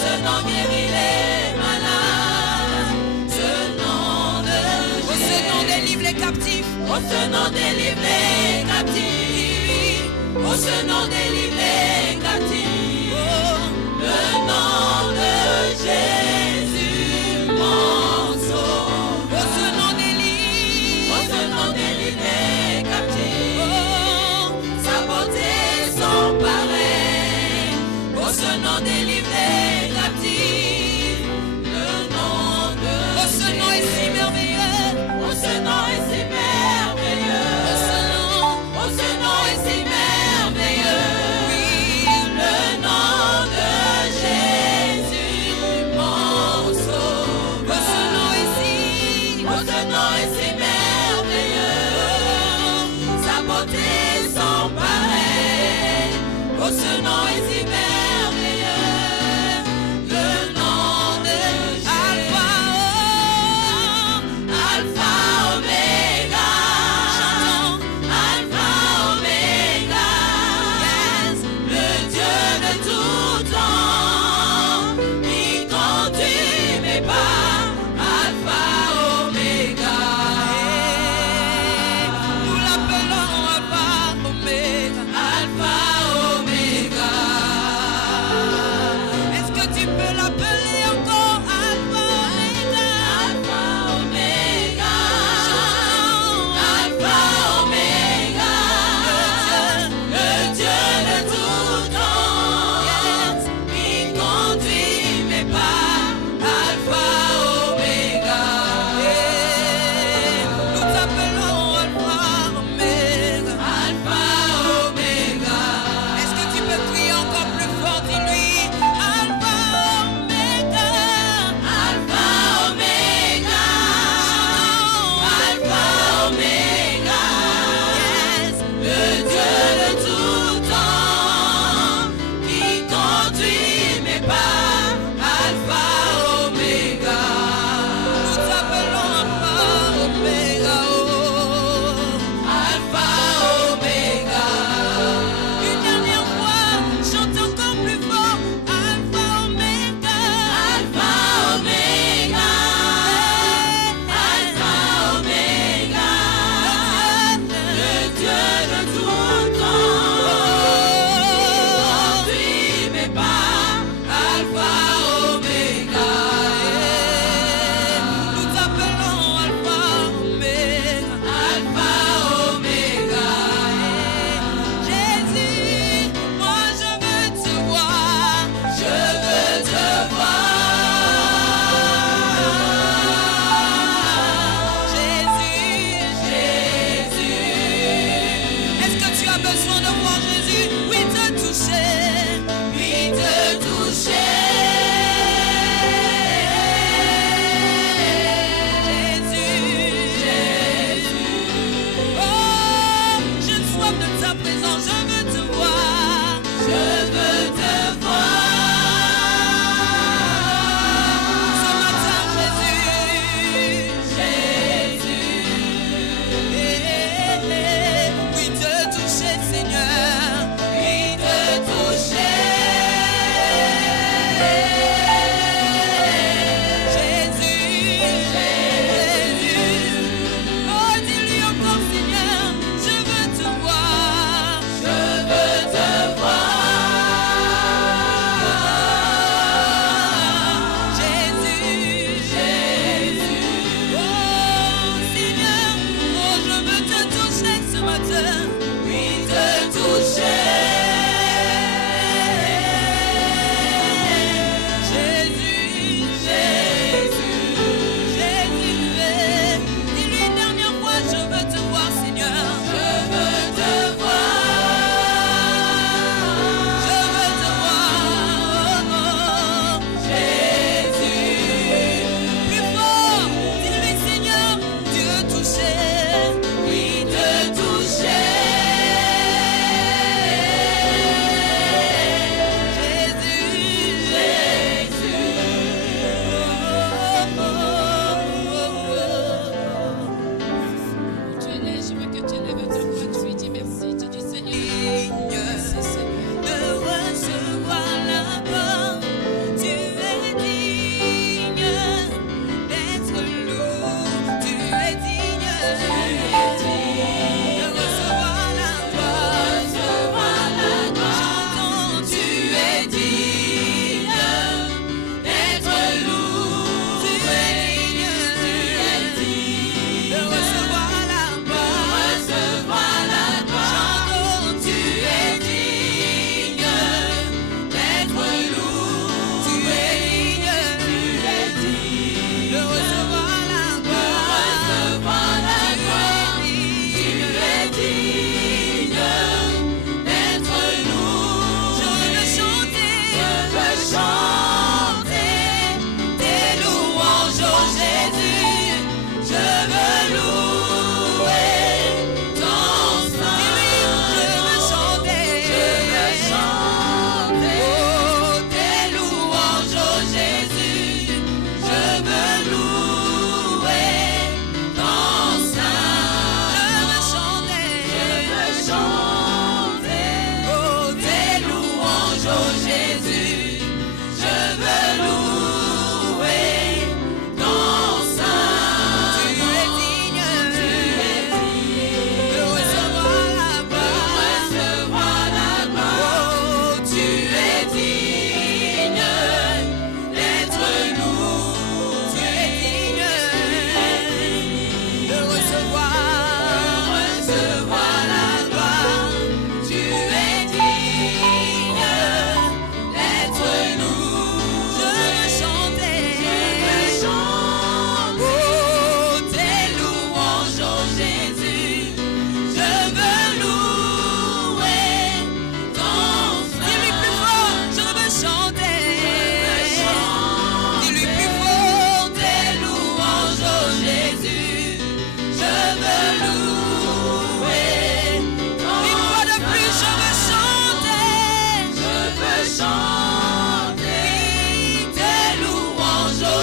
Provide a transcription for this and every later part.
ce nom guérit les malades. Ce nom de Jésus. Oh, ce nom délivre les captifs. Oh, ce nom délivre les captifs. Oh, ce nom délivre les captifs. Oh, le nom de Jésus, mon sauveur. Oh, ce nom délivre. Oh, ce nom délivre les captifs. Oh, sa beauté sans pareil. Oh, ce nom délivre les captifs. Le nom de oh, ce nom est si merveilleux. Oh, ce nom est si merveilleux. Oh, ce nom est si merveilleux. Oui, le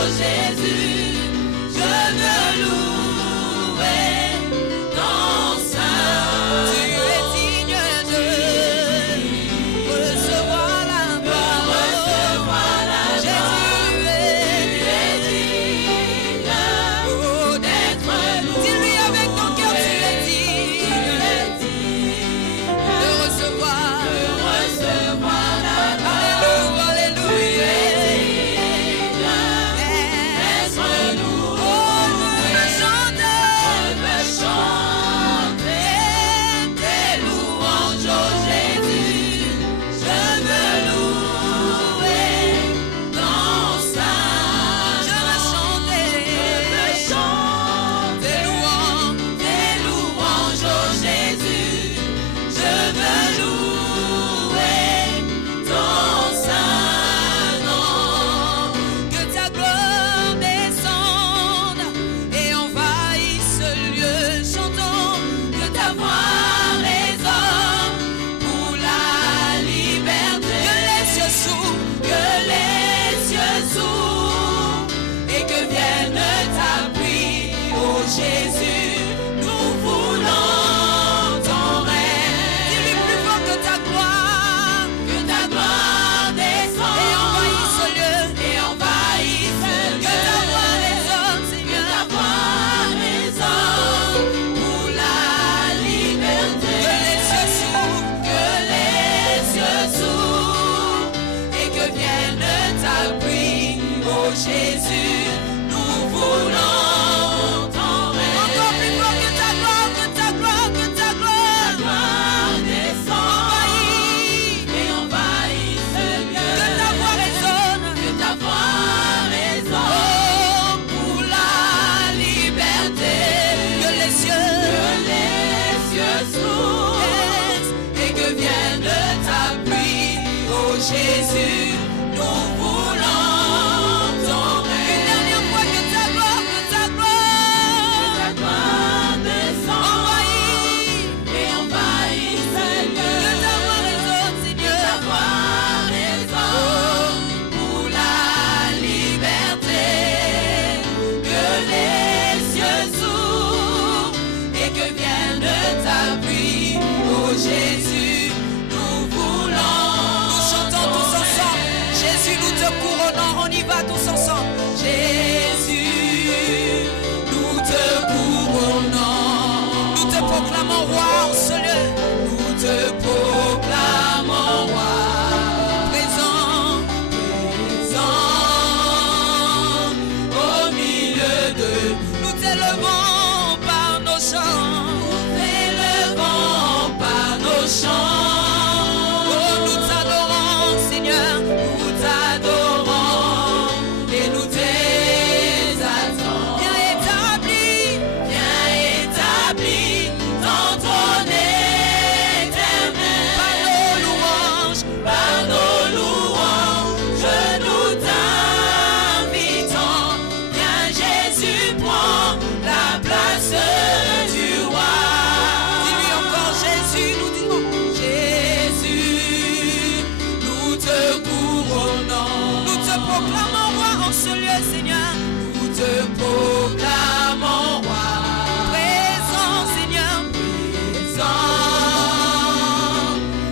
Jésus, je veux louer ton sein. Tu es digne de recevoir la gloire. Jésus, tu es digne d'être loué. Dis-lui avec ton cœur, tu es digne de recevoir la gloire. Alléluia, Jésus, nous voulons ton règne. Dis-lui plus fort que ta gloire descende et envahisse ce lieu, que ta voix résonne, Seigneur, que ta voix résonne pour la liberté. Que les cieux s'ouvrent et que vienne ta pluie, oh Jésus, nous voulons. Jésus, nous voulons ton règne. Une dernière fois que ta gloire descend, envahit et envahit, Seigneur. Que ta voix résonne, Seigneur. Que ta voix résonne pour la liberté. Que les cieux s'ouvrent et que vienne ta pluie, oh Jésus, nous voulons. Jésus, nous te couronnons, on y va tous ensemble. Jésus, nous te couronnons, nous te proclamons roi en ce lieu. Nous te proclamons roi, présent au milieu de nous t'élevons par nos chants. Nous t'élevons par nos chants. Proclamons roi, présent Seigneur, présent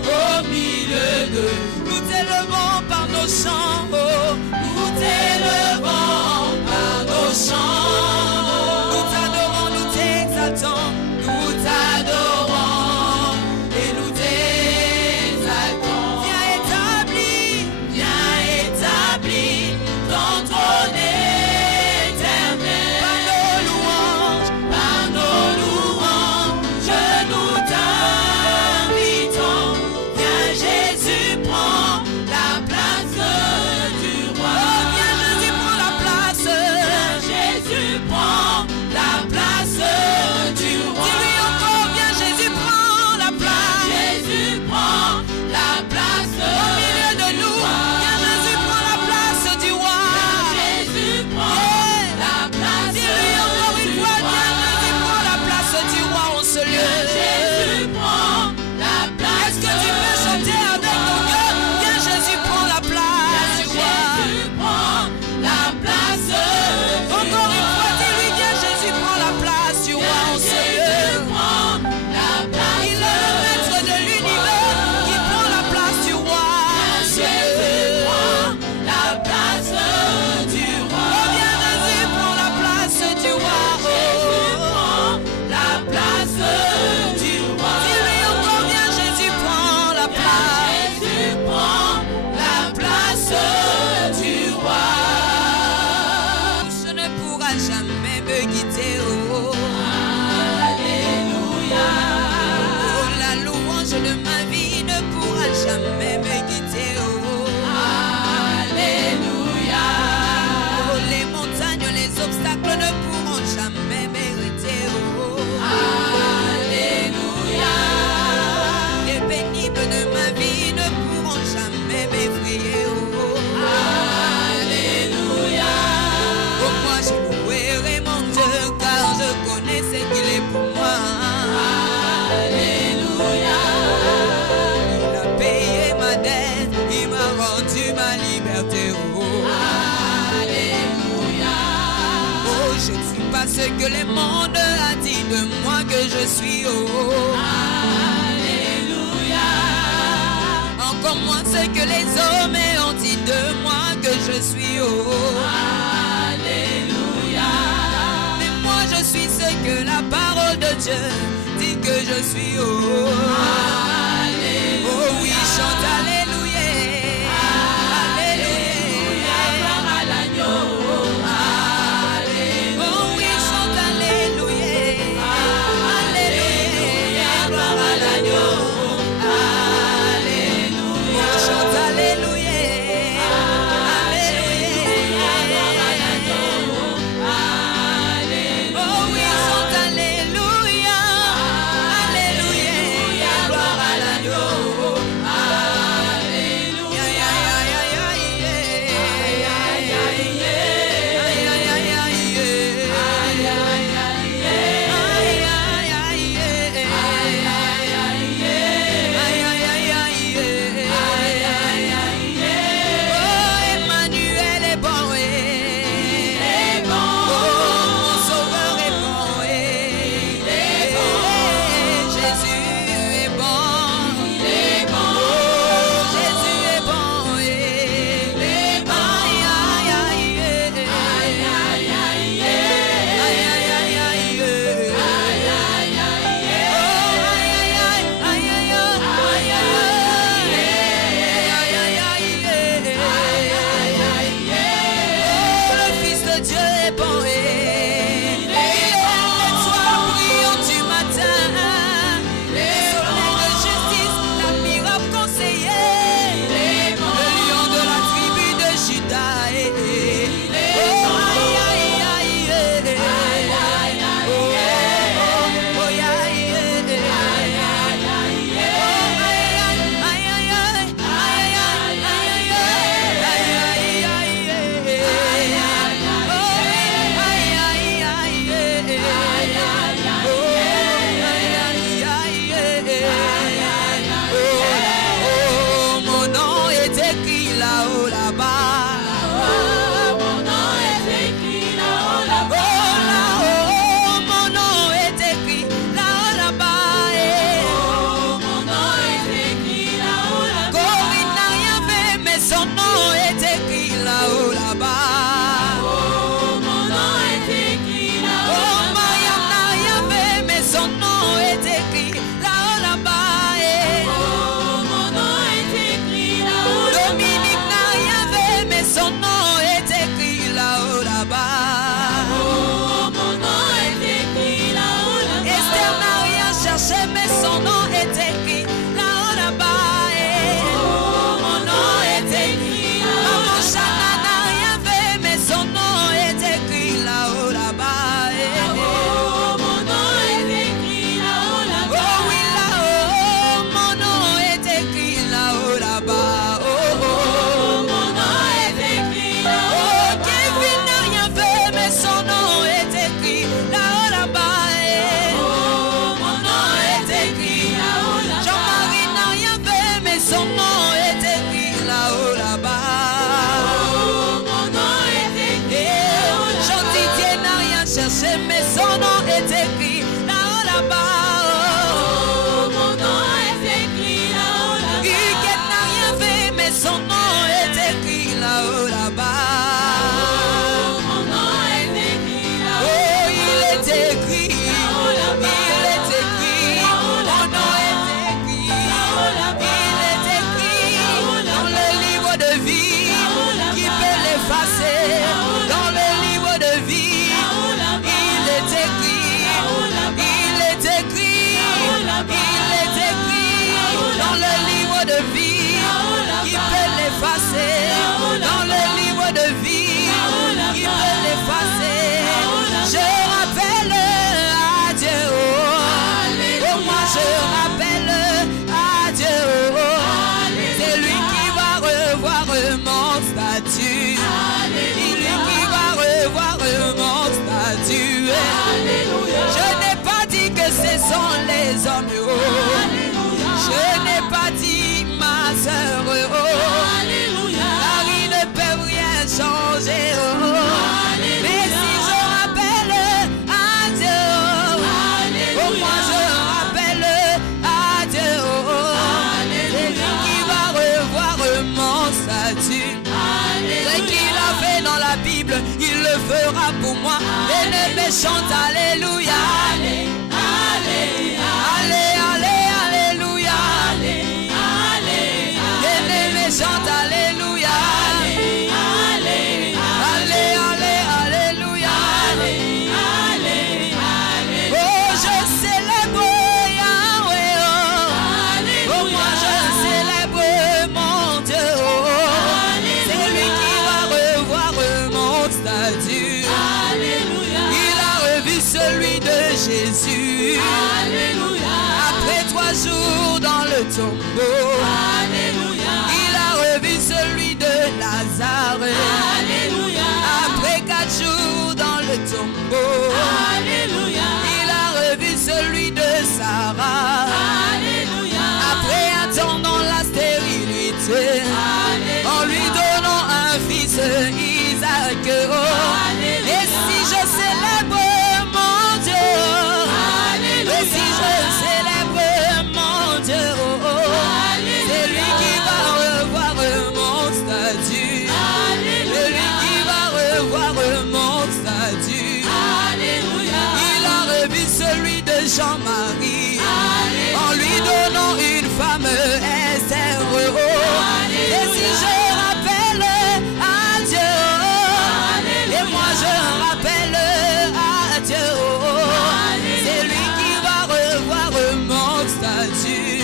au milieu de nous t'élevons par nos chants, oh, nous t'élevons par nos chants, nous t'adorons, nous t'exaltons, nous t'adorons et nous t'exaltons. Viens établi ton trône. ce que le monde a dit de moi que je suis. Oh, alléluia. Encore moins ce que les hommes ont dit de moi que je suis. Oh, alléluia. Mais moi je suis ce que la parole de Dieu dit que je suis. Oh, alléluia. Oh oui, chante alléluia. il le fera pour moi. Bien-aimé, chante alléluia. Allez, allez, allez, allez, alléluia. Allez, allez, bien-aimé, chante alléluia. Allez, allez, allez, allez, alléluia. Allez, allez, allez. Oh, je célèbre Yahweh. Oh, moi je célèbre mon Dieu. C'est lui qui va revoir mon statut. Alléluia. Il a revu celui de Jésus. Alléluia. Après 3 jours dans le tombeau. Alléluia. Il a revu celui de Lazare. Alléluia. Après 4 jours dans le tombeau. Alléluia. Il a revu celui de Sarah. Alléluia. Après un temps dans la stérilité. Alléluia. En lui donnant un fils, Isaac. Oh. Et si je célèbre mon Dieu. Alléluia. Et si je célèbre mon Dieu. C'est lui qui va revoir mon statut. C'est lui qui va revoir mon statut. Alléluia. Il a revu celui de Jean-Marie. En lui donnant une femme Esther. Et si je rappelle à Dieu. Et moi je rappelle à Dieu. C'est lui qui va revoir mon statut.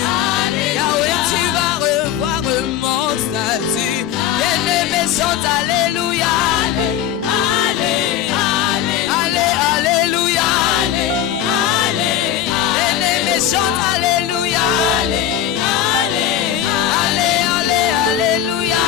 Yahweh, tu vas revoir mon statut. Bien-aimé, chante alléluia. Allez, alléluia. Bien-aimé, chante alléluia. Alléluia.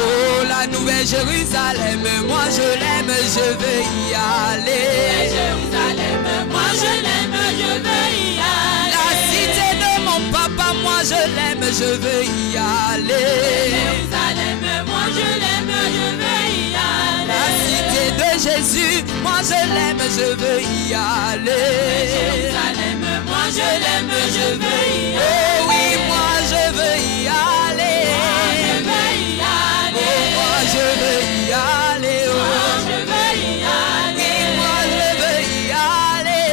Oh, la nouvelle Jérusalem, moi je l'aime, je veux y aller. Jérusalem, moi je l'aime, je veux y aller. La cité de mon papa, moi je l'aime, je veux y aller. Jérusalem, moi je l'aime, je veux y aller. La cité de Jésus, moi je l'aime, je veux y aller. Jérusalem, moi je l'aime, je veux y aller. Oh oui, moi je veux y aller. Moi je veux y aller. Oh, moi je veux y aller. Oui, moi je veux y aller.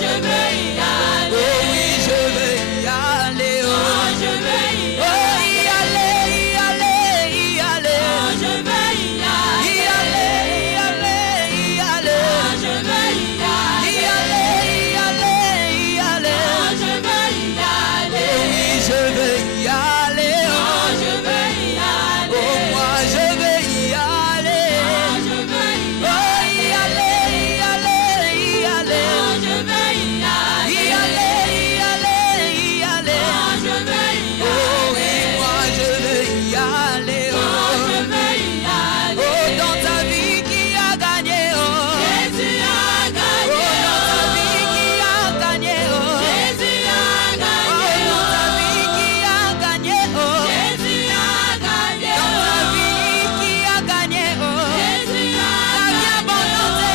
Je veux y aller. Oh oui, je veux y aller. Oh, je veux y aller. Oh, y aller, y aller, y aller. Oh, je veux y aller. Y aller, y aller, y aller. Oh, je veux y aller. Y aller, y aller, y aller. Oh, je veux y aller. Oh oui, je veux y aller. Oh, je veux y aller. Oh, moi je veux y aller. Oh, je veux y aller. Oh, y aller, y aller, y aller. Oh, je veux y aller. Y aller, y aller, y aller. Oh, je veux y aller. Oh oui, moi je veux y aller. Oh, je veux y aller. Oh, dans ta vie qui a gagné. Oh, Jésus a gagné. Oh, dans ta vie qui a gagné. Oh, Jésus a gagné. Oh, dans ta vie qui a gagné. Oh, Jésus a gagné. Dans ta vie qui a gagné. Oh, Jésus a gagné. La vie abondante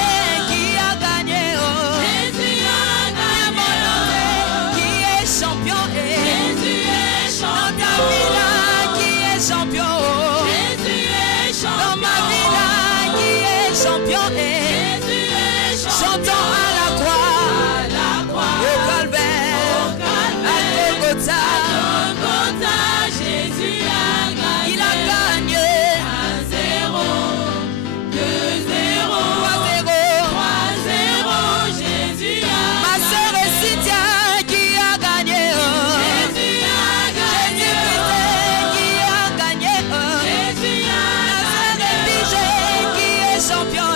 qui a gagné. Oh, Jésus a gagné. La abondante qui est champion. Jésus est champion. Dans ta vie là qui est champion. Oh, Jésus est champion. Dans ma vie là qui est champion. Jésus est champion. Chantons à la croix. Au calvaire. À Golgotha. Jésus a gagné. Il a gagné. 1-0, 2-0, 3-0. Jésus a gagné. Ma sœur Cynthia qui a gagné. Jésus a gagné. Jésus qui a gagné. Jésus a gagné. La sœur Epigée qui est champion.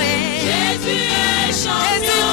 Jésus est champion. Jésus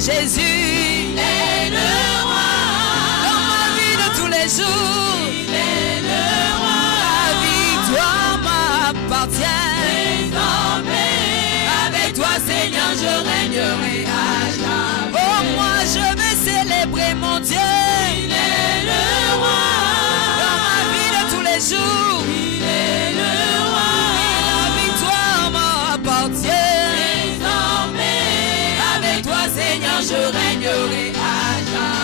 Jésus, il est le roi. Dans ma vie de tous les jours, il est le roi. La victoire m'appartient. Désormais, avec toi Seigneur, je régnerai à jamais. Oh, moi je vais célébrer mon Dieu. Il est le roi. Dans ma vie de tous les jours, il est le roi. La victoire m'appartient. Désormais, avec toi Seigneur, je régnerai à jamais.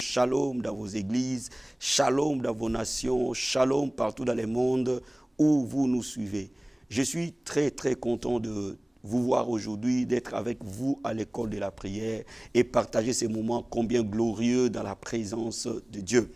Shalom dans vos églises, shalom dans vos nations, shalom partout dans le monde où vous nous suivez. Je suis très content de vous voir aujourd'hui, d'être avec vous à l'école de la prière et partager ces moments combien glorieux dans la présence de Dieu.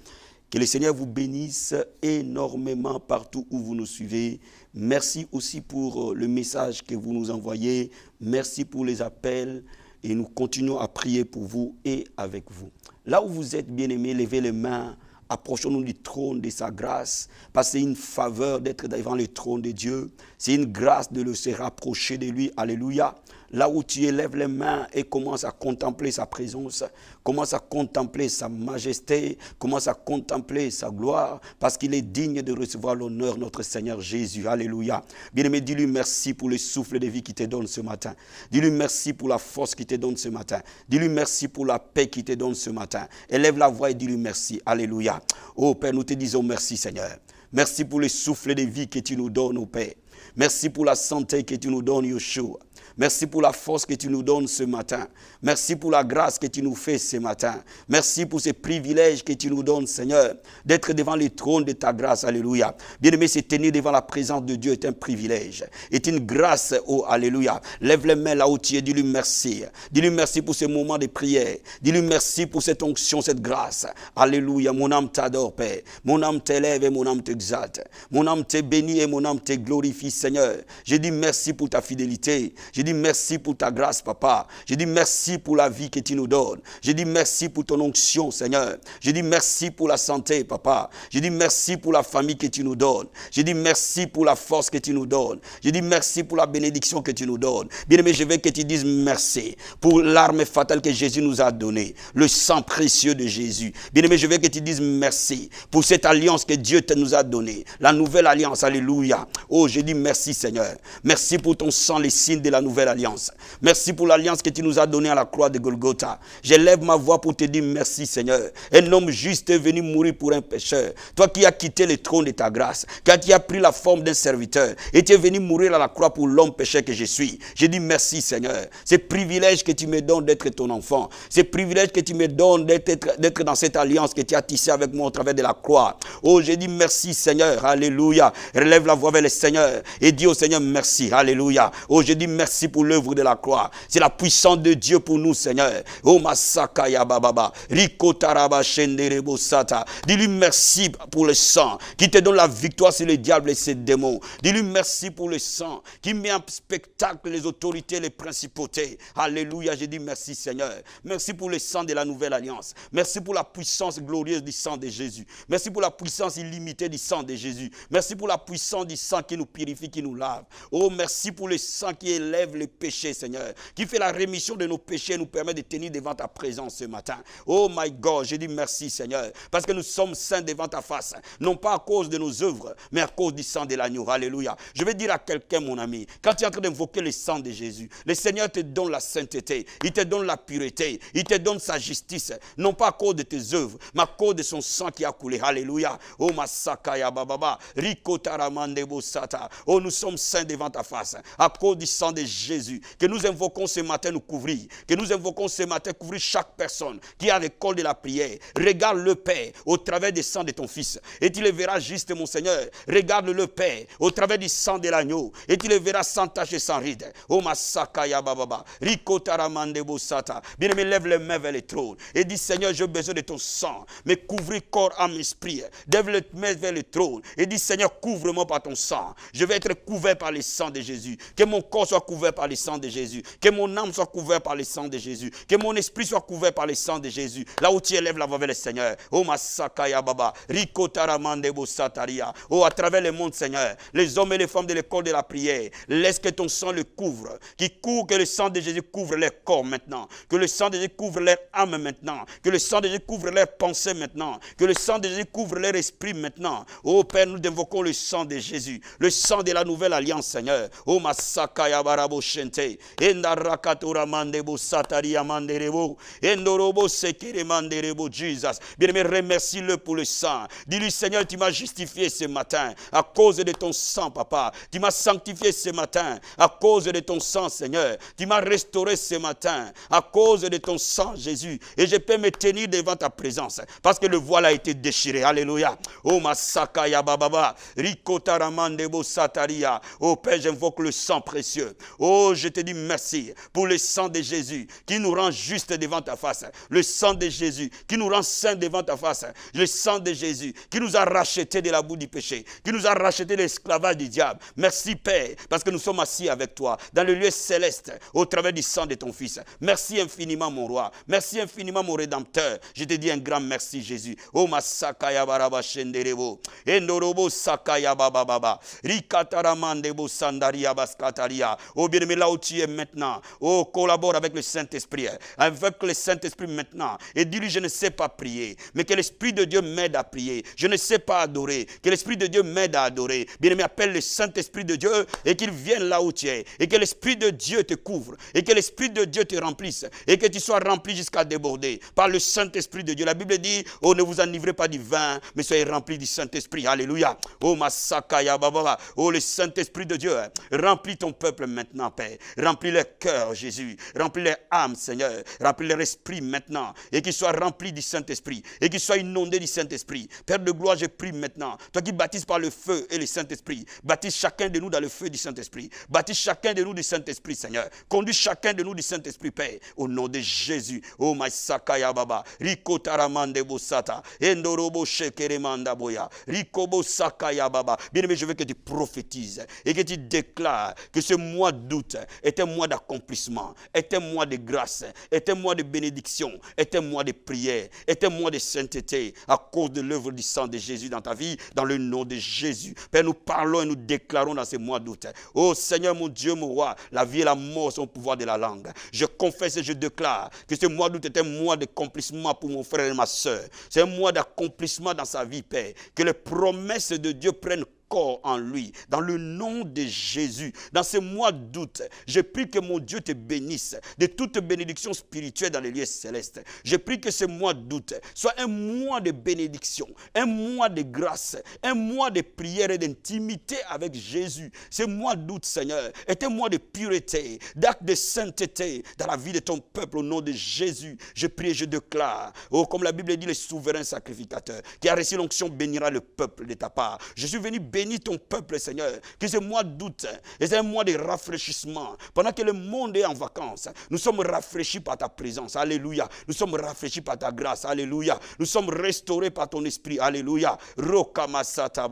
Que le Seigneur vous bénisse énormément partout où vous nous suivez. Merci aussi pour le message que vous nous envoyez. Merci pour les appels. Et nous continuons à prier pour vous et avec vous. Là où vous êtes, bien-aimés, levez les mains. Approchons-nous du trône de sa grâce, parce que c'est une faveur d'être devant le trône de Dieu. C'est une grâce de se rapprocher de lui. Alléluia. Là où tu élèves les mains et commences à contempler sa présence, commence à contempler sa majesté, commence à contempler sa gloire, parce qu'il est digne de recevoir l'honneur, notre Seigneur Jésus. Alléluia. Bien-aimé, dis-lui merci pour le souffle de vie qu'il te donne ce matin. Dis-lui merci pour la force qu'il te donne ce matin. Dis-lui merci pour la paix qu'il te donne ce matin. Élève la voix et dis-lui merci. Alléluia. Oh Père, nous te disons merci Seigneur. Merci pour le souffle de vie que tu nous donnes, oh Père. Merci pour la santé que tu nous donnes, Yeshua. Merci pour la force que tu nous donnes ce matin. Merci pour la grâce que tu nous fais ce matin. Merci pour ces privilèges que tu nous donnes, Seigneur, d'être devant le trône de ta grâce. Alléluia. Bien-aimé, se tenir devant la présence de Dieu est un privilège, est une grâce. Oh, alléluia. Lève les mains là où tu es, dis-lui merci. Dis-lui merci pour ce moment de prière. Dis-lui merci pour cette onction, cette grâce. Alléluia. Mon âme t'adore, Père. Mon âme t'élève et mon âme t'exalte. Mon âme te bénit et mon âme te glorifie, Seigneur. Je dis merci pour ta fidélité. Je dis merci pour ta grâce, Papa. Je dis merci pour la vie que tu nous donnes. Je dis merci pour ton onction, Seigneur. Je dis merci pour la santé, Papa. Je dis merci pour la famille que tu nous donnes. Je dis merci pour la force que tu nous donnes. Je dis merci pour la bénédiction que tu nous donnes. Bien-aimé, je veux que tu dises merci pour l'arme fatale que Jésus nous a donnée, le sang précieux de Jésus. Bien-aimé, je veux que tu dises merci pour cette alliance que Dieu nous a donnée, la nouvelle alliance. Alléluia. Oh, je dis merci, Seigneur. Merci pour ton sang, les signes de la nouvelle alliance. Merci pour l'alliance que tu nous as donnée à la croix de Golgotha. J'élève ma voix pour te dire merci, Seigneur. Un homme juste est venu mourir pour un pécheur. Toi qui as quitté le trône de ta grâce, quand tu as pris la forme d'un serviteur et tu es venu mourir à la croix pour l'homme pécheur que je suis. Je dis merci, Seigneur. C'est privilège que tu me donnes d'être ton enfant. C'est privilège que tu me donnes d'être dans cette alliance que tu as tissée avec moi au travers de la croix. Oh, je dis merci, Seigneur. Alléluia. Relève la voix vers le Seigneur et dis au Seigneur merci. Alléluia. Oh, je dis merci pour l'œuvre de la croix. C'est la puissance de Dieu pour nous, Seigneur. Oh, Masaka Yababa, Rikotaraba Shenderebo Sata. Dis-lui merci pour le sang qui te donne la victoire sur le diable et ses démons. Dis-lui merci pour le sang qui met en spectacle les autorités, les principautés. Alléluia, je dis merci, Seigneur. Merci pour le sang de la nouvelle alliance. Merci pour la puissance glorieuse du sang de Jésus. Merci pour la puissance illimitée du sang de Jésus. Merci pour la puissance du sang qui nous purifie, qui nous lave. Oh, merci pour le sang qui élève les péchés, Seigneur, qui fait la rémission de nos péchés et nous permet de tenir devant ta présence ce matin. Oh my God, je dis merci, Seigneur, parce que nous sommes saints devant ta face, non pas à cause de nos œuvres, mais à cause du sang de l'agneau. Alléluia. Je vais dire à quelqu'un, mon ami, quand tu es en train d'invoquer le sang de Jésus, le Seigneur te donne la sainteté, il te donne la pureté, il te donne sa justice, non pas à cause de tes œuvres, mais à cause de son sang qui a coulé. Alléluia. Oh Masakaya Bababa, Rikotaramande Bosata. Oh, nous sommes saints devant ta face, à cause du sang de Jésus, que nous invoquons ce matin nous couvrir, que nous invoquons ce matin couvrir chaque personne qui a l'école de la prière. Regarde le Père au travers du sang de ton Fils et tu le verras juste, mon Seigneur. Regarde le Père au travers du sang de l'agneau et tu le verras sans tache et sans ride. Oh Masakaya Bababa, Rikotaramande Bosata. Bien-aimé, lève les mains vers le trône et dis Seigneur, j'ai besoin de ton sang, mais couvrir corps, âme, esprit. Lève les mains vers le trône et dis Seigneur, couvre-moi par ton sang. Je vais être couvert par le sang de Jésus. Que mon corps soit couvert par le sang de Jésus. Que mon âme soit couverte par le sang de Jésus. Que mon esprit soit couvert par le sang de Jésus. Là où tu élèves la voix vers le Seigneur. Oh Masakaya Baba, Rikotaramande Bosataria. Oh, à travers le monde, Seigneur, les hommes et les femmes de l'école de la prière, laisse que ton sang le couvre. Que le sang de Jésus couvre leur corps maintenant. Que le sang de Jésus couvre leur âme maintenant. Que le sang de Jésus couvre leur pensée maintenant. Que le sang de Jésus couvre leur esprit maintenant. Oh Père, nous invoquons le sang de Jésus. Le sang de la nouvelle alliance, Seigneur. Oh Masakaya Barabo Shente. Endarakatora Mandebo Sataria Manderebo. Endorobo Sekere Manderebo Jesus. Bien-aimé, remercie-le pour le sang. Dis-lui, Seigneur, tu m'as justifié ce matin à cause de ton sang, Papa. Tu m'as sanctifié ce matin à cause de ton sang, Seigneur. Tu m'as restauré ce matin à cause de ton sang, Jésus. Et je peux me tenir devant ta présence parce que le voile a été déchiré. Alléluia. Oh Masakaya Bababa. Rikotaramandebo Sataria. Oh Père, j'invoque le sang précieux. Oh Oh, je te dis merci pour le sang de Jésus qui nous rend juste devant ta face. Le sang de Jésus qui nous rend saints devant ta face. Le sang de Jésus qui nous a rachetés de la boue du péché, qui nous a rachetés de l'esclavage du diable. Merci Père, parce que nous sommes assis avec toi dans le lieu céleste au travers du sang de ton Fils. Merci infiniment mon roi. Merci infiniment mon Rédempteur. Je te dis un grand merci Jésus. Oh Masakaya Baraba Shenderebo. Endorobo Sakaya Baba Baba. Rikataramandebo Sandaria Baskataria. Oh bien-aimé, là où tu es maintenant, oh collabore avec le Saint-Esprit. Avec le Saint-Esprit maintenant. Et dis-lui, je ne sais pas prier, mais que l'Esprit de Dieu m'aide à prier. Je ne sais pas adorer, que l'Esprit de Dieu m'aide à adorer. Bien-aimé, appelle le Saint-Esprit de Dieu et qu'il vienne là où tu es. Et que l'Esprit de Dieu te couvre. Et que l'Esprit de Dieu te remplisse. Et que tu sois rempli jusqu'à déborder par le Saint-Esprit de Dieu. La Bible dit, oh ne vous enivrez pas du vin, mais soyez remplis du Saint-Esprit. Alléluia. Oh Masakaya Baba. Oh le Saint-Esprit de Dieu, remplis ton peuple maintenant, Père. Remplis leur cœur, Jésus. Remplis leur âme, Seigneur. Remplis leur esprit maintenant. Et qu'ils soient remplis du Saint-Esprit. Et qu'ils soient inondés du Saint-Esprit. Père de gloire, je prie maintenant. Toi qui baptises par le feu et le Saint-Esprit. Baptise chacun de nous dans le feu du Saint-Esprit. Baptise chacun de nous du Saint-Esprit, Seigneur. Conduis chacun de nous du Saint-Esprit, Père. Au nom de Jésus. Oh Masakaya Baba. Riko Taramande Bosata. Endorobo Shekeremanda Boya. Rikobo Sakaya Baba. Bien-aimé, je veux que tu prophétises et que tu déclares que ce mois d'août est un mois d'accomplissement, est un mois de grâce, est un mois de bénédiction, est un mois de prière, est un mois de sainteté à cause de l'œuvre du sang de Jésus dans ta vie, dans le nom de Jésus. Père, nous parlons et nous déclarons dans ce mois d'août. Oh Seigneur, mon Dieu, mon roi, la vie et la mort sont au pouvoir de la langue. Je confesse et je déclare que ce mois d'août est un mois d'accomplissement pour mon frère et ma soeur. C'est un mois d'accomplissement dans sa vie, Père. Que les promesses de Dieu prennent en lui, dans le nom de Jésus. Dans ce mois d'août, je prie que mon Dieu te bénisse de toute bénédiction spirituelle dans les lieux célestes. Je prie que ce mois d'août soit un mois de bénédiction, un mois de grâce, un mois de prière et d'intimité avec Jésus. Ce mois d'août, Seigneur, est un mois de pureté, d'acte de sainteté dans la vie de ton peuple au nom de Jésus. Je prie et je déclare, oh, comme la Bible dit, le souverain sacrificateur qui a reçu l'onction bénira le peuple de ta part. Je suis venu bénir ton peuple, Seigneur, que ce mois d'août est un mois de rafraîchissement. Pendant que le monde est en vacances, nous sommes rafraîchis par ta présence. Alléluia. Nous sommes rafraîchis par ta grâce. Alléluia. Nous sommes restaurés par ton esprit. Alléluia. Rokamasata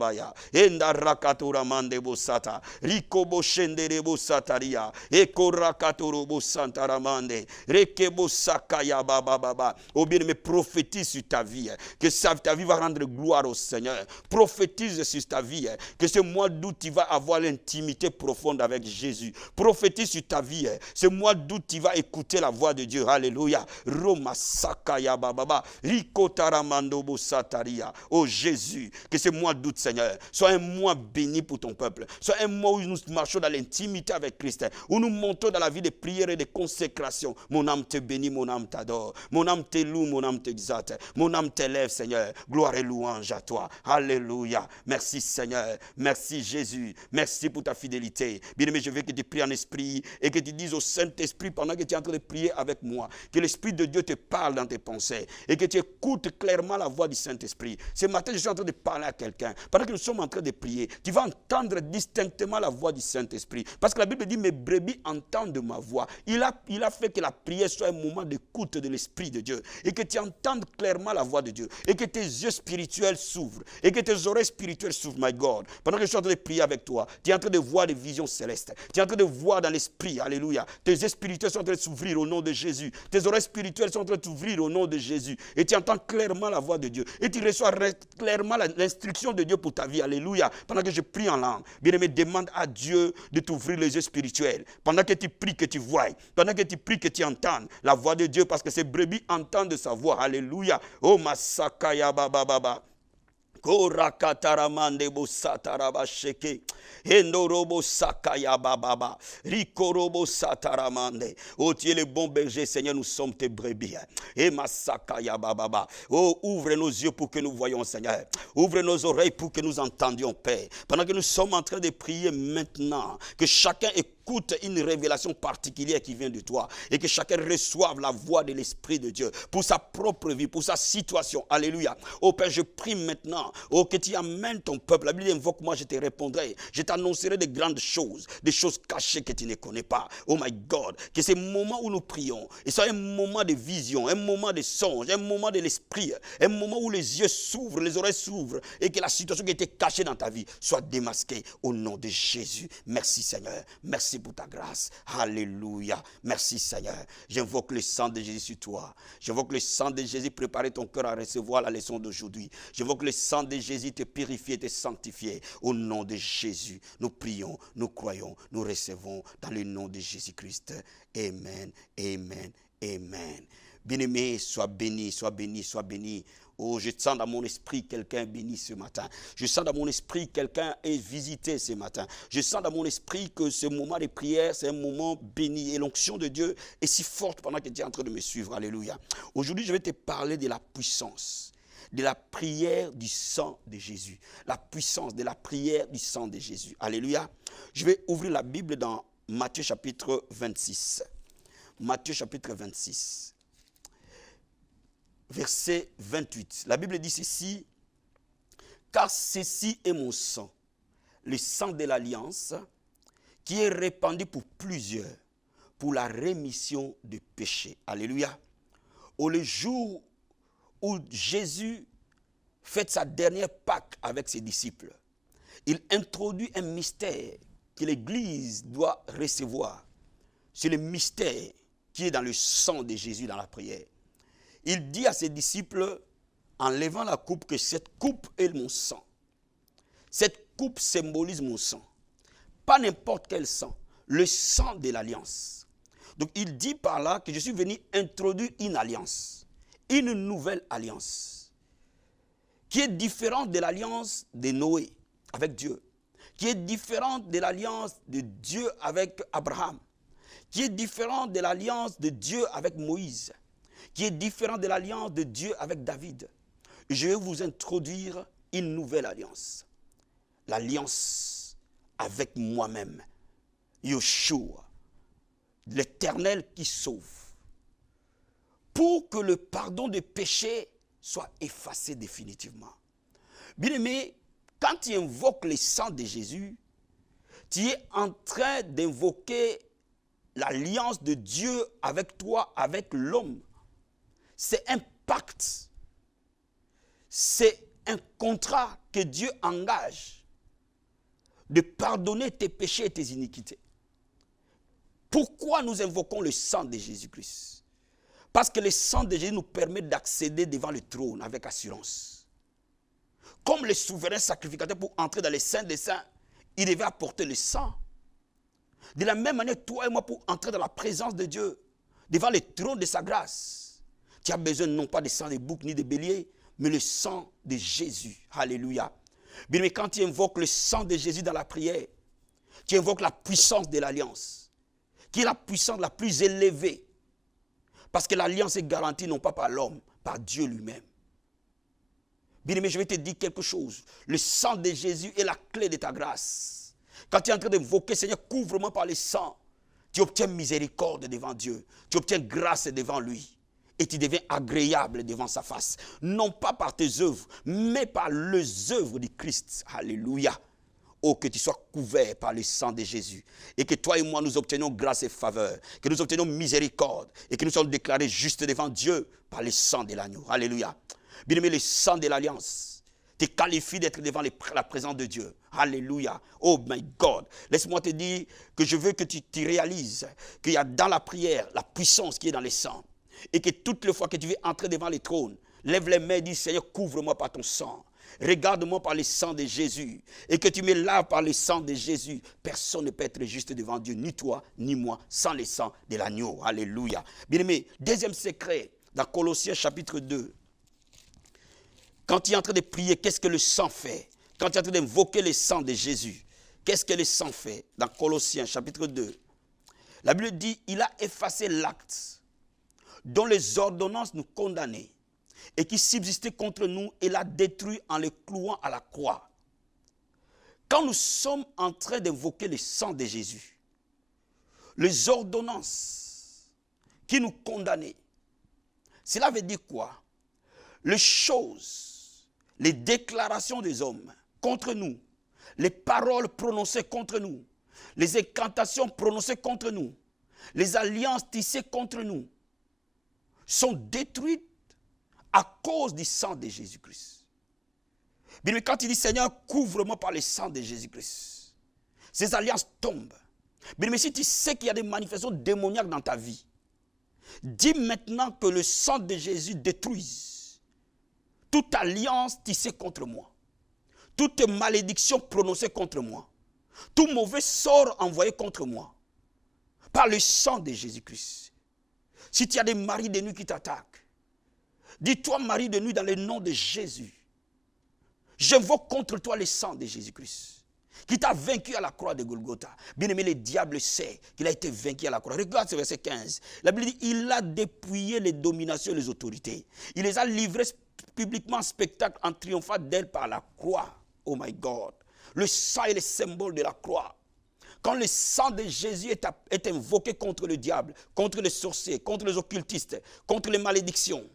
Enda rakatora mandebo sata. Rikobo shenderebo sataria. Eko rakatorobo santaramande. Rekebo sakaya baba baba. Oh bien-aimé, prophétise sur ta vie. Que ta vie va rendre gloire au Seigneur. Prophétise sur ta vie. Que ce mois d'août, tu vas avoir l'intimité profonde avec Jésus. Prophétise sur ta vie. Ce mois d'août, tu vas écouter la voix de Dieu. Alléluia. Roma sakaya bababa. Rikotaramando sataria. Oh Jésus, que ce mois d'août, Seigneur, soit un mois béni pour ton peuple. Soit un mois où nous marchons dans l'intimité avec Christ. Où nous montons dans la vie de prière et de consécration. Mon âme te bénit, mon âme t'adore. Mon âme te loue, mon âme t'exalte. Mon âme t'élève, Seigneur. Gloire et louange à toi. Alléluia. Merci, Seigneur. Merci Jésus, merci pour ta fidélité. Bien-aimé, je veux que tu pries en esprit et que tu dises au Saint-Esprit pendant que tu es en train de prier avec moi, que l'Esprit de Dieu te parle dans tes pensées et que tu écoutes clairement la voix du Saint-Esprit. Ce matin, je suis en train de parler à quelqu'un. Pendant que nous sommes en train de prier, tu vas entendre distinctement la voix du Saint-Esprit. Parce que la Bible dit, mes brebis entendent ma voix. Il a fait que la prière soit un moment d'écoute de l'Esprit de Dieu et que tu entendes clairement la voix de Dieu et que tes yeux spirituels s'ouvrent et que tes oreilles spirituelles s'ouvrent, my God. Pendant que je suis en train de prier avec toi, tu es en train de voir des visions célestes. Tu es en train de voir dans l'esprit. Alléluia. Tes yeux spirituels sont en train de s'ouvrir au nom de Jésus. Tes oreilles spirituelles sont en train de s'ouvrir au nom de Jésus. Et tu entends clairement la voix de Dieu. Et tu reçois clairement l'instruction de Dieu pour ta vie. Alléluia. Pendant que je prie en langue, bien-aimé, demande à Dieu de t'ouvrir les yeux spirituels. Pendant que tu pries, que tu vois. Pendant que tu pries, que tu entends la voix de Dieu. Parce que ces brebis entendent sa voix. Alléluia. Oh, Masakaya Baba Baba. Korakataramande bosataraba sheke. Endorobo sakaya bababa. Rikorobo sataramande. Oh, tu es le bon berger, Seigneur, nous sommes tes brebis. Et masakaya bababa. Oh, ouvre nos yeux pour que nous voyions, Seigneur. Ouvre nos oreilles pour que nous entendions, Père. Pendant que nous sommes en train de prier maintenant, que chacun écoute écoute une révélation particulière qui vient de toi et que chacun reçoive la voix de l'Esprit de Dieu pour sa propre vie, pour sa situation. Alléluia. Oh Père, je prie maintenant, oh, que tu amènes ton peuple. La Bible dit, invoque-moi, je te répondrai. Je t'annoncerai de grandes choses, des choses cachées que tu ne connais pas. Oh my God, que ces moments où nous prions, et soit un moment de vision, un moment de songe, un moment de l'esprit, un moment où les yeux s'ouvrent, les oreilles s'ouvrent, et que la situation qui était cachée dans ta vie soit démasquée au nom de Jésus. Merci Seigneur, merci pour ta grâce. Alléluia, merci Seigneur. J'invoque le sang de Jésus sur toi. J'invoque le sang de Jésus, préparer ton cœur à recevoir la leçon d'aujourd'hui. J'invoque le sang de Jésus, te purifier, te sanctifier. Au nom de Jésus, nous prions, nous croyons, nous recevons dans le nom de Jésus-Christ. Amen, amen, amen. Bien-aimé, sois béni, sois béni, sois béni. Oh, je sens dans mon esprit quelqu'un béni ce matin. Je sens dans mon esprit quelqu'un est visité ce matin. Je sens dans mon esprit que ce moment de prière, c'est un moment béni. Et l'onction de Dieu est si forte pendant que tu es en train de me suivre. Alléluia. Aujourd'hui, je vais te parler de la puissance, de la prière du sang de Jésus. La puissance de la prière du sang de Jésus. Alléluia. Je vais ouvrir la Bible dans Matthieu chapitre 26. Matthieu chapitre 26. Verset 28. La Bible dit ceci: car ceci est mon sang, le sang de l'alliance, qui est répandu pour plusieurs, pour la rémission des péchés. Alléluia. Au le jour où Jésus fait sa dernière Pâque avec ses disciples, il introduit un mystère que l'Église doit recevoir. C'est le mystère qui est dans le sang de Jésus dans la prière. Il dit à ses disciples, en levant la coupe, que cette coupe est mon sang. Cette coupe symbolise mon sang. Pas n'importe quel sang, le sang de l'alliance. Donc il dit par là que je suis venu introduire une alliance, une nouvelle alliance, qui est différente de l'alliance de Noé avec Dieu, qui est différente de l'alliance de Dieu avec Abraham, qui est différente de l'alliance de Dieu avec Moïse, qui est différent de l'alliance de Dieu avec David. Je vais vous introduire une nouvelle alliance. L'alliance avec moi-même, Yeshua, l'Éternel qui sauve. Pour que le pardon des péchés soit effacé définitivement. Bien-aimé, quand tu invoques le sang de Jésus, tu es en train d'invoquer l'alliance de Dieu avec toi, avec l'homme. C'est un pacte, c'est un contrat que Dieu engage de pardonner tes péchés et tes iniquités. Pourquoi nous invoquons le sang de Jésus-Christ? Parce que le sang de Jésus nous permet d'accéder devant le trône avec assurance. Comme le souverain sacrificateur, pour entrer dans les saints des saints, il devait apporter le sang. De la même manière, toi et moi, pour entrer dans la présence de Dieu, devant le trône de sa grâce, tu as besoin non pas de sang de bouc ni de bélier, mais le sang de Jésus. Alléluia. Bien, mais quand tu invoques le sang de Jésus dans la prière, tu invoques la puissance de l'alliance, qui est la puissance la plus élevée. Parce que l'alliance est garantie non pas par l'homme, par Dieu lui-même. Bien, mais je vais te dire quelque chose. Le sang de Jésus est la clé de ta grâce. Quand tu es en train d'invoquer, Seigneur, couvre-moi par le sang, tu obtiens miséricorde devant Dieu. Tu obtiens grâce devant lui. Et tu deviens agréable devant sa face. Non pas par tes œuvres, mais par les œuvres du Christ. Alléluia. Oh, que tu sois couvert par le sang de Jésus. Et que toi et moi, nous obtenions grâce et faveur. Que nous obtenions miséricorde. Et que nous soyons déclarés justes devant Dieu par le sang de l'agneau. Alléluia. Bien-aimé, le sang de l'alliance te qualifie d'être devant la présence de Dieu. Alléluia. Oh my God. Laisse-moi te dire que je veux que tu réalises qu'il y a dans la prière la puissance qui est dans le sang. Et que toutes les fois que tu veux entrer devant le trône, lève les mains et dis, Seigneur, couvre-moi par ton sang. Regarde-moi par le sang de Jésus. Et que tu me laves par le sang de Jésus. Personne ne peut être juste devant Dieu, ni toi, ni moi, sans le sang de l'agneau. Alléluia. Bien-aimé, deuxième secret, dans Colossiens chapitre 2. Quand tu es en train de prier, qu'est-ce que le sang fait? Quand tu es en train d'invoquer le sang de Jésus, qu'est-ce que le sang fait? Dans Colossiens chapitre 2, la Bible dit, il a effacé l'acte dont les ordonnances nous condamnaient et qui subsistait contre nous et l'a détruit en le clouant à la croix. Quand nous sommes en train d'invoquer le sang de Jésus, les ordonnances qui nous condamnaient. Cela veut dire quoi? Les choses, les déclarations des hommes contre nous, les paroles prononcées contre nous, les incantations prononcées contre nous, les alliances tissées contre nous, sont détruites à cause du sang de Jésus-Christ. Mais quand il dit Seigneur, couvre-moi par le sang de Jésus-Christ, ces alliances tombent. Mais si tu sais qu'il y a des manifestations démoniaques dans ta vie, dis maintenant que le sang de Jésus détruise toute alliance tissée contre moi, toute malédiction prononcée contre moi, tout mauvais sort envoyé contre moi, par le sang de Jésus-Christ. Si tu as des maris de nuit qui t'attaquent, dis-toi mari de nuit dans le nom de Jésus. J'invoque contre toi le sang de Jésus-Christ, qui t'a vaincu à la croix de Golgotha. Bien-aimé, le diable sait qu'il a été vaincu à la croix. Regarde ce verset 15. La Bible dit, il a dépouillé les dominations et les autorités. Il les a livrées publiquement en spectacle en triomphant d'elles par la croix. Oh my God. Le sang est le symbole de la croix. Quand le sang de Jésus est invoqué contre le diable, contre les sorciers, contre les occultistes, contre les malédictions,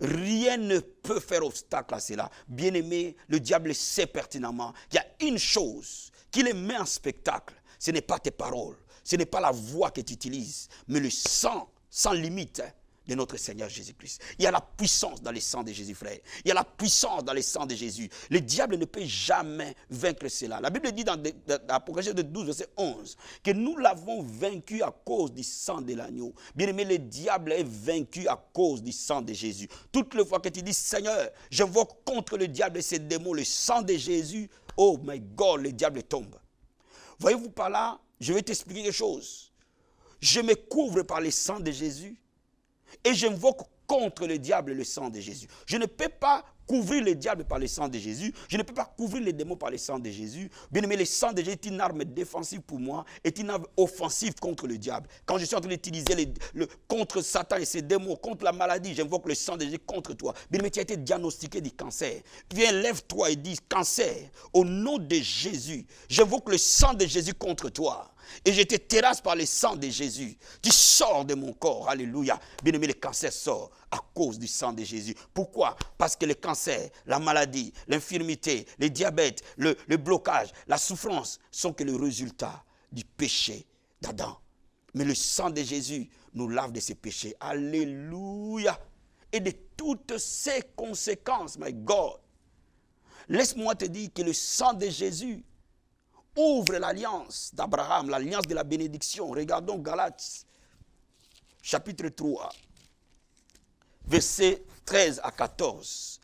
rien ne peut faire obstacle à cela. Bien-aimé, le diable sait pertinemment qu'il y a une chose qui les met en spectacle. Ce n'est pas tes paroles, ce n'est pas la voix que tu utilises, mais le sang sans limite de notre Seigneur Jésus-Christ. Il y a la puissance dans le sang de Jésus, frère. Il y a la puissance dans le sang de Jésus. Le diable ne peut jamais vaincre cela. La Bible dit dans l'Apocalypse 12, verset 11, que nous l'avons vaincu à cause du sang de l'agneau. Bien aimé, le diable est vaincu à cause du sang de Jésus. Toutes les fois que tu dis, Seigneur, j'invoque contre le diable et ses démons le sang de Jésus, oh my God, le diable tombe. Voyez-vous par là, je vais t'expliquer quelque chose. Je me couvre par le sang de Jésus. Et j'invoque contre le diable le sang de Jésus. Je ne peux pas couvrir le diable par le sang de Jésus. Je ne peux pas couvrir les démons par le sang de Jésus. Bien aimé, le sang de Jésus est une arme défensive pour moi, est une arme offensive contre le diable. Quand je suis en train d'utiliser contre Satan et ses démons, contre la maladie, j'invoque le sang de Jésus contre toi. Bien aimé, tu as été diagnostiqué du cancer. Viens, lève-toi et dis, cancer, au nom de Jésus, j'invoque le sang de Jésus contre toi. Et je te terrasse par le sang de Jésus. Tu sors de mon corps. Alléluia. Bien-aimé, le cancer sort à cause du sang de Jésus. Pourquoi? Parce que le cancer, la maladie, l'infirmité, le diabète, le blocage, la souffrance sont que le résultat du péché d'Adam. Mais le sang de Jésus nous lave de ses péchés. Alléluia. Et de toutes ses conséquences, my God. Laisse-moi te dire que le sang de Jésus ouvre l'alliance d'Abraham, l'alliance de la bénédiction. Regardons Galates, chapitre 3, versets 13 à 14.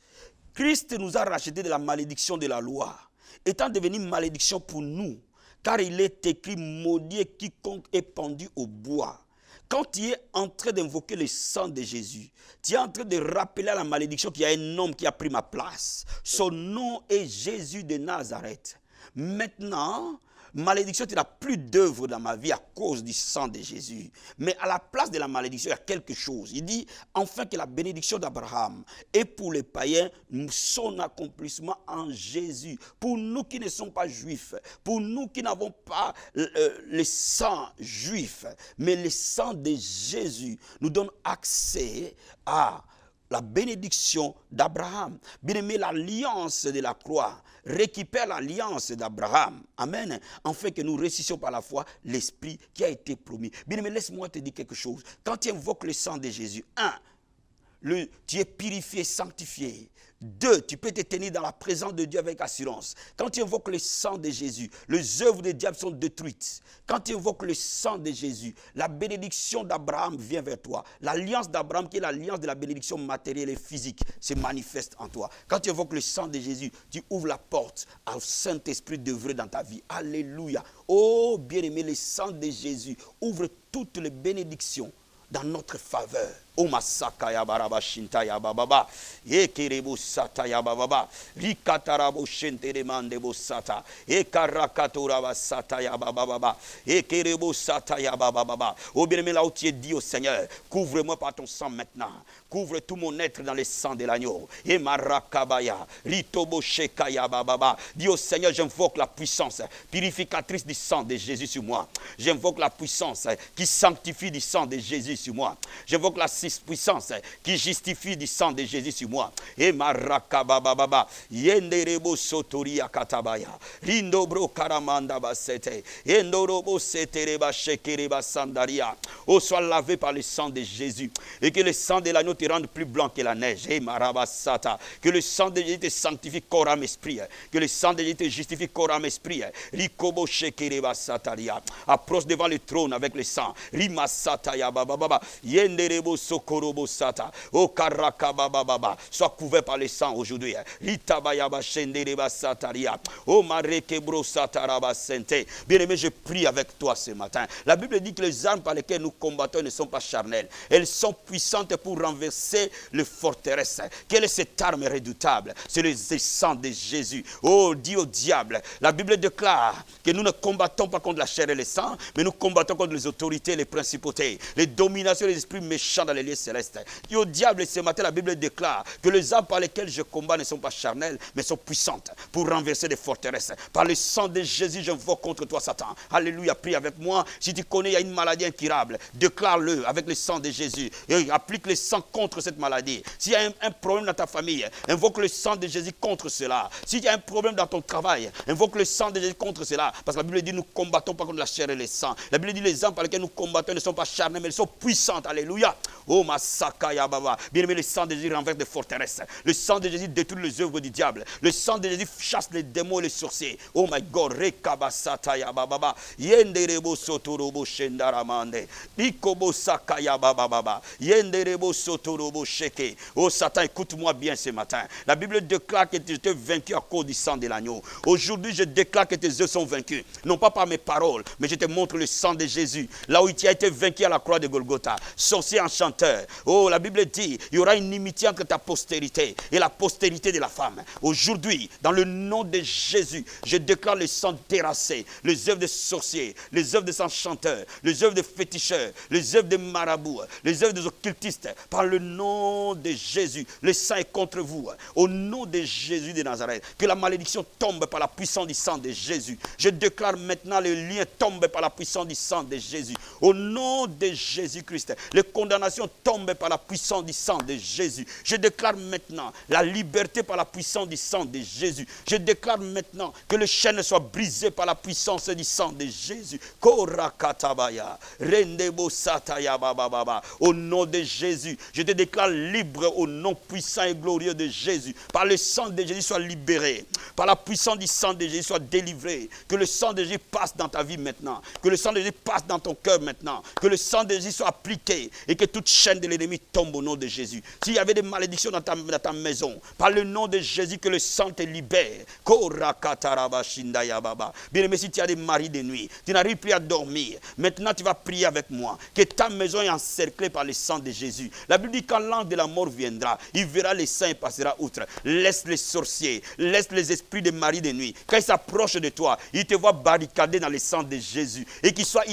Christ nous a rachetés de la malédiction de la loi, étant devenu malédiction pour nous, car il est écrit, maudit quiconque est pendu au bois. Quand tu es en train d'invoquer le sang de Jésus, tu es en train de rappeler à la malédiction qu'il y a un homme qui a pris ma place. Son nom est Jésus de Nazareth. Maintenant, malédiction, tu n'as plus d'œuvre dans ma vie à cause du sang de Jésus. Mais à la place de la malédiction, il y a quelque chose. Il dit, enfin que la bénédiction d'Abraham est pour les païens son accomplissement en Jésus. Pour nous qui ne sommes pas juifs, pour nous qui n'avons pas le sang juif, mais le sang de Jésus nous donne accès à la bénédiction d'Abraham. Bien aimé, l'alliance de la croix récupère l'alliance d'Abraham. Amen. Afin que nous réussissions par la foi l'esprit qui a été promis. Bien aimé, laisse-moi te dire quelque chose. Quand tu invoques le sang de Jésus, tu es purifié, sanctifié. 2, tu peux te tenir dans la présence de Dieu avec assurance. Quand tu invoques le sang de Jésus, les œuvres du diable sont détruites. Quand tu invoques le sang de Jésus, la bénédiction d'Abraham vient vers toi. L'alliance d'Abraham, qui est l'alliance de la bénédiction matérielle et physique, se manifeste en toi. Quand tu invoques le sang de Jésus, tu ouvres la porte au Saint-Esprit d'œuvrer dans ta vie. Alléluia. Oh, bien-aimé, le sang de Jésus ouvre toutes les bénédictions dans notre faveur. O masaka ya baraba shinta ya bababa. E kerebo sata ya bababa. Rikatarabo shentere mande bo sata. E karakatora ba sata ya bababa. E kerebo sata ya bababa. Oh bien-aimé, là où tu es, dit au Seigneur, couvre-moi par ton sang maintenant. Couvre tout mon être dans le sang de l'agneau. Et marakabaya. Ritobo shekaya bababa. Dis au Seigneur, j'invoque la puissance purificatrice du sang de Jésus sur moi. J'invoque la puissance qui sanctifie du sang de Jésus sur moi. J'invoque la puissance qui justifie du sang de Jésus sur moi. Et marakababa. Yenderebo sotoria katabaya. Rindobro karamanda basete. Endorobo setereba shekereba sandaria. Oh, sois lavé par le sang de Jésus. Et que le sang de l'agneau te rende plus blanc que la neige. Et marabasata. Que le sang de Jésus te sanctifie corps, âme, esprit. Que le sang de Jésus te justifie corps, âme, esprit. Rikobo shekereba sataria. Approche devant le trône avec le sang. Rimasata ya bababa. Yenderebo sokorobo sata. Oh karakababa. Sois couvert par le sang aujourd'hui. Ritabayaba shendereba sataria. Oh marekebro sataraba sente. Bien-aimé, je prie avec toi ce matin. La Bible dit que les armes par lesquelles nous combattons ne sont pas charnelles. Elles sont puissantes pour renverser les forteresses. Quelle est cette arme redoutable? C'est le sang de Jésus. Oh, dis au diable. La Bible déclare que nous ne combattons pas contre la chair et le sang, mais nous combattons contre les autorités, les principautés, les dominations, les esprits méchants dans les lieux célestes. Dis au diable, ce matin, la Bible déclare que les armes par lesquelles je combats ne sont pas charnelles, mais sont puissantes pour renverser des forteresses. Par le sang de Jésus, j'invoque contre toi, Satan. Alléluia, prie avec moi. Si tu connais, il y a une maladie incurable, déclare-le avec le sang de Jésus. Et applique le sang contre cette maladie. S'il y a un problème dans ta famille, invoque le sang de Jésus contre cela. S'il y a un problème dans ton travail, invoque le sang de Jésus contre cela. Parce que la Bible dit, nous ne combattons pas contre la chair et le sang. La Bible dit, les armes par lesquelles nous combattons ne sont pas charnelles, mais elles sont puissantes. Alléluia. Oh, Masaka Yababa. Bien aimé, le sang de Jésus renverse des forteresses. Le sang de Jésus détruit les œuvres du diable. Le sang de Jésus chasse les démons et les sorciers. Oh my God. Rekabasata Yababa. Yenderebo Sotorobo Shendaramande. Ikobo Saka Yababa. Yenderebo Sotorobo Sheke. Oh Satan, écoute-moi bien ce matin. La Bible déclare que tu étais vaincu à cause du sang de l'agneau. Aujourd'hui, je déclare que tes œuvres sont vaincus. Non pas par mes paroles, mais je te montre le sang de Jésus. Là où tu as été vaincu à la croix de Golgotha. Sorcier enchanteur. Oh, la Bible dit, il y aura une inimitié entre ta postérité et la postérité de la femme. Aujourd'hui, dans le nom de Jésus, je déclare le sang terrassé, les œuvres des sorciers, les œuvres des enchanteurs, les œuvres des féticheurs, les œuvres des marabouts, les œuvres des occultistes. Par le nom de Jésus, le sang est contre vous. Au nom de Jésus de Nazareth, que la malédiction tombe par la puissance du sang de Jésus. Je déclare maintenant le lien tombe par la puissance du sang de Jésus. Au nom de Jésus-Christ, les condamnations tombent par la puissance du sang de Jésus. Je déclare maintenant la liberté par la puissance du sang de Jésus. Je déclare maintenant que le chaîne soit brisé par la puissance du sang de Jésus. Korakatabaya, rendebo sataya bababa. Au nom de Jésus, je te déclare libre au nom puissant et glorieux de Jésus. Par le sang de Jésus, sois libéré. Par la puissance du sang de Jésus, sois délivré. Que le sang de Jésus passe dans ta vie maintenant. Que le sang de Jésus passe dans ton cœur maintenant. Que le sang de Jésus soit appliqué et que toute chaîne de l'ennemi tombe au nom de Jésus. S'il y avait des malédictions dans ta maison, par le nom de Jésus, que le sang te libère. Bien aimé, si tu as des maris de nuit, tu n'arrives plus à dormir. Maintenant, tu vas prier avec moi. Que ta maison est encerclée par le sang de Jésus. La Bible dit quand l'ange de la mort viendra, il verra les saints et passera outre. Laisse les sorciers, laisse les esprits des maris de nuit. Quand ils s'approchent de toi, ils te voient barricadé dans le sang de Jésus. Et que tu sois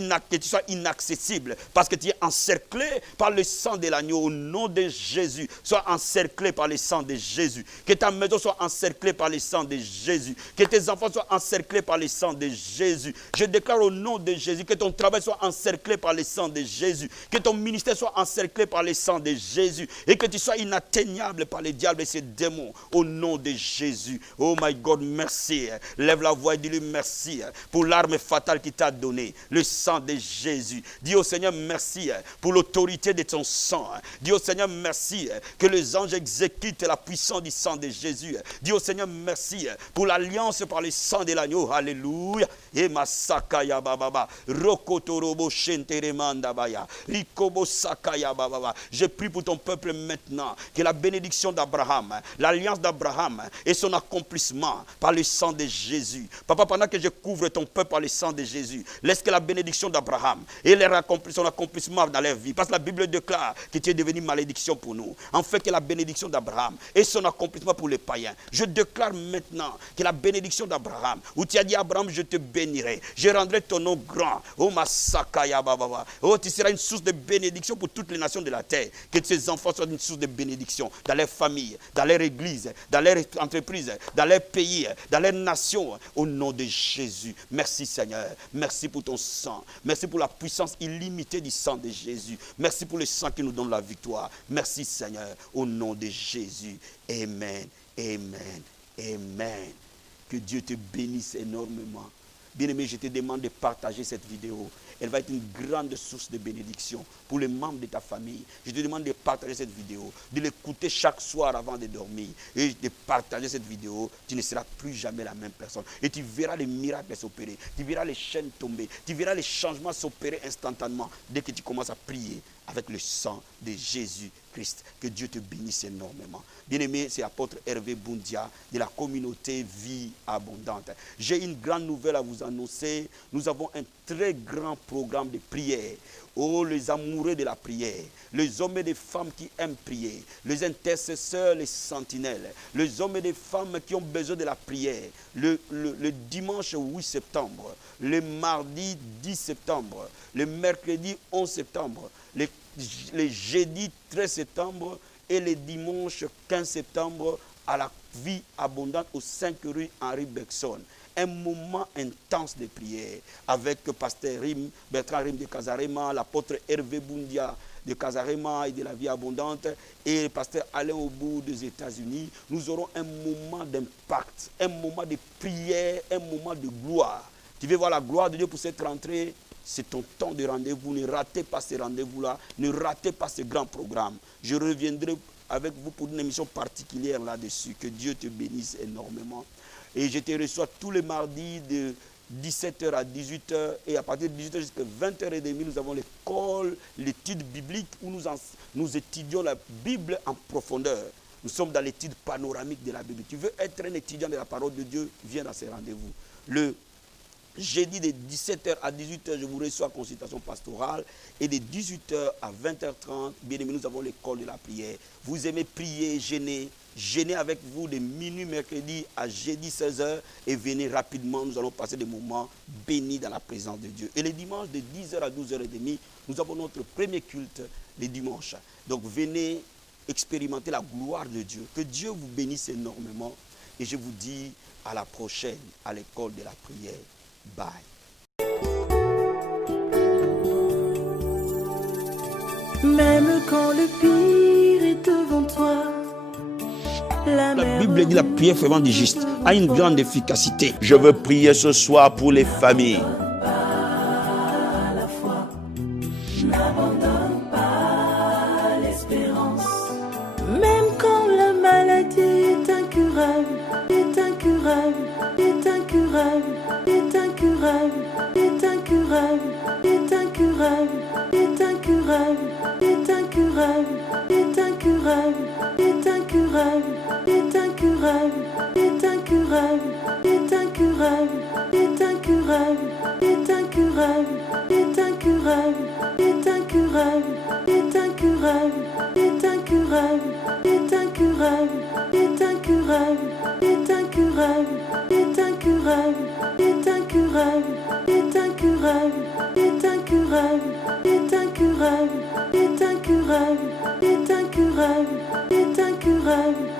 inaccessible parce que tu es encerclé par le sang de l'agneau. Au nom de Jésus, sois encerclé par le sang de Jésus. Que ta maison soit encerclée par le sang de Jésus. Que tes enfants soient encerclés par le sang de Jésus. Je déclare au nom de Jésus que ton travail soit encerclé par le sang de Jésus. Que ton ministère soit encerclé par le sang de Jésus. Et que tu sois inatteignable par les diables et ses démons. Au nom de Jésus. Oh my God, merci. Lève la voix et dis-lui merci pour l'arme fatale qu'il t'a donnée. Le sang de Jésus. Dis au Seigneur merci pour l'autorité de ton sang. Dis au Seigneur merci que les anges exécutent la puissance du sang de Jésus. Dis au Seigneur merci pour l'alliance par le sang de l'agneau. Alléluia. Et masakaya bababa. Rokotorobo shenteremanda baya. Rikobo sakaya bababa. Je prie pour ton peuple maintenant que la bénédiction d'Abraham, l'alliance d'Abraham et son accomplissement par le sang de Jésus. Papa, pendant que je couvre ton peuple par le sang de Jésus, laisse que la bénédiction d'Abraham et son accomplissement dans leur vie. Parce que la Bible déclare déclare que tu es devenu malédiction pour nous. En fait, que la bénédiction d'Abraham et son accomplissement pour les païens. Je déclare maintenant que la bénédiction d'Abraham, où tu as dit Abraham, je te bénirai, je rendrai ton nom grand. Oh Masakaya Baba. Oh, tu seras une source de bénédiction pour toutes les nations de la terre. Que tes enfants soient une source de bénédiction dans leur famille, dans leur église, dans leur entreprise, dans leur pays, dans leur nation. Au nom de Jésus. Merci Seigneur. Merci pour ton sang. Merci pour la puissance illimitée du sang de Jésus. Merci pour le sang qui nous donne la victoire. Merci Seigneur. Au nom de Jésus. Amen. Amen. Amen. Que Dieu te bénisse énormément. Bien-aimé, je te demande de partager cette vidéo. Elle va être une grande source de bénédiction pour les membres de ta famille. Je te demande de partager cette vidéo, de l'écouter chaque soir avant de dormir. Et de partager cette vidéo, tu ne seras plus jamais la même personne. Et tu verras les miracles s'opérer. Tu verras les chaînes tomber. Tu verras les changements s'opérer instantanément dès que tu commences à prier avec le sang de Jésus-Christ. Que Dieu te bénisse énormément. Bien-aimé, c'est l'apôtre Hervé Boundia de la communauté Vie Abondante. J'ai une grande nouvelle à vous annoncer. Nous avons un très grand programme de prière. Oh, les amoureux de la prière, les hommes et les femmes qui aiment prier, les intercesseurs, les sentinelles, les hommes et les femmes qui ont besoin de la prière. Le dimanche 8 septembre, le mardi 10 septembre, le mercredi 11 septembre, les jeudis 13 septembre et les dimanches 15 septembre à la Vie Abondante au 5 rue Henri Bergson. Un moment intense de prière avec pasteur Bertrand Rim de Casarema, l'apôtre Hervé Boundia de Casarema et de la Vie Abondante et le pasteur Alain Aubout des États-Unis. Nous aurons un moment d'impact, un moment de prière, un moment de gloire. Tu veux voir la gloire de Dieu pour cette rentrée? C'est ton temps de rendez-vous. Ne ratez pas ce rendez-vous-là. Ne ratez pas ce grand programme. Je reviendrai avec vous pour une émission particulière là-dessus. Que Dieu te bénisse énormément. Et je te reçois tous les mardis de 17h à 18h. Et à partir de 18h jusqu'à 20h30, nous avons l'école, l'étude biblique où nous étudions la Bible en profondeur. Nous sommes dans l'étude panoramique de la Bible. Tu veux être un étudiant de la parole de Dieu, viens dans ces rendez-vous. Le jeudi de 17h à 18h, je vous reçois en consultation pastorale. Et de 18h à 20h30, bien aimé, nous avons l'école de la prière. Vous aimez prier, jeûner. Jeûnez avec vous de minuit mercredi à jeudi 16h et venez rapidement. Nous allons passer des moments bénis dans la présence de Dieu. Et les dimanches de 10h à 12h30, nous avons notre premier culte les dimanches. Donc venez expérimenter la gloire de Dieu. Que Dieu vous bénisse énormément. Et je vous dis à la prochaine à l'école de la prière. Bye. Même quand le pire est devant toi, la Bible dit la prière fervent du juste a une grande efficacité. Je veux prier ce soir pour les familles. à la fois, n'abandonne